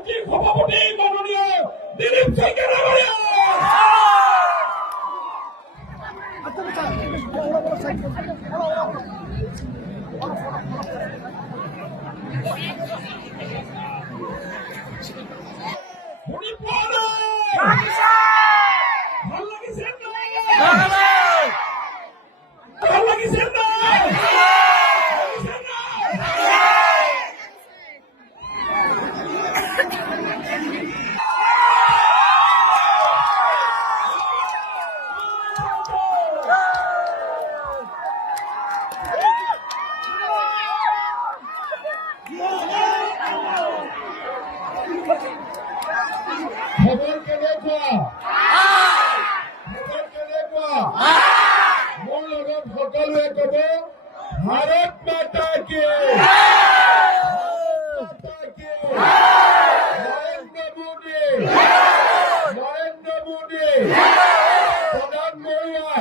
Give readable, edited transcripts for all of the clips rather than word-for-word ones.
মৈত্ৰীৰ সভাপতি মাননীয় দিলীপ শইকীয়া ডাঙৰীয়া। শুনি পোৱা নাই? ভাল লাগিছে নাই? ভাল লাগিছে নাই? খবৰ কেনেকুৱা? খবৰ কেনেকুৱা? মোৰ লগত সকলোৱে ক'ব ভাৰত মাতা কি, নৰেন্দ্ৰ মোদী, নৰেন্দ্ৰ মোদী, প্ৰধান বৰুৱা,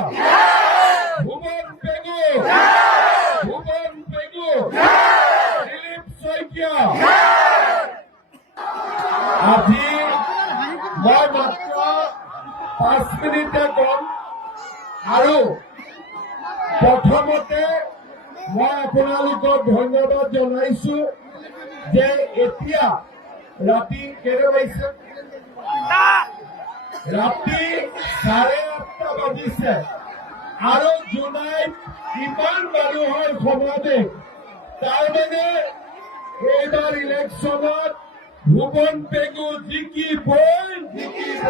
ভুৱন পেগু, ভুৱন পেগু, দিলীপ শইকীয়া। আজি মই মাত্ৰ 5 মিনিটে কম আৰু প্ৰথমতে মই আপোনালোকক ধন্যবাদ জনাইছো যে এতিয়া ৰাতি কেইটা বাজিছে? ৰাতি 8:30 বাজিছে আৰু জুলাইত ইমান মানুহৰ সমাৱেশ। তাৰমানে এইবাৰ ইলেকশ্যনত ভুৱন পেগু জিকিবই জিকিব।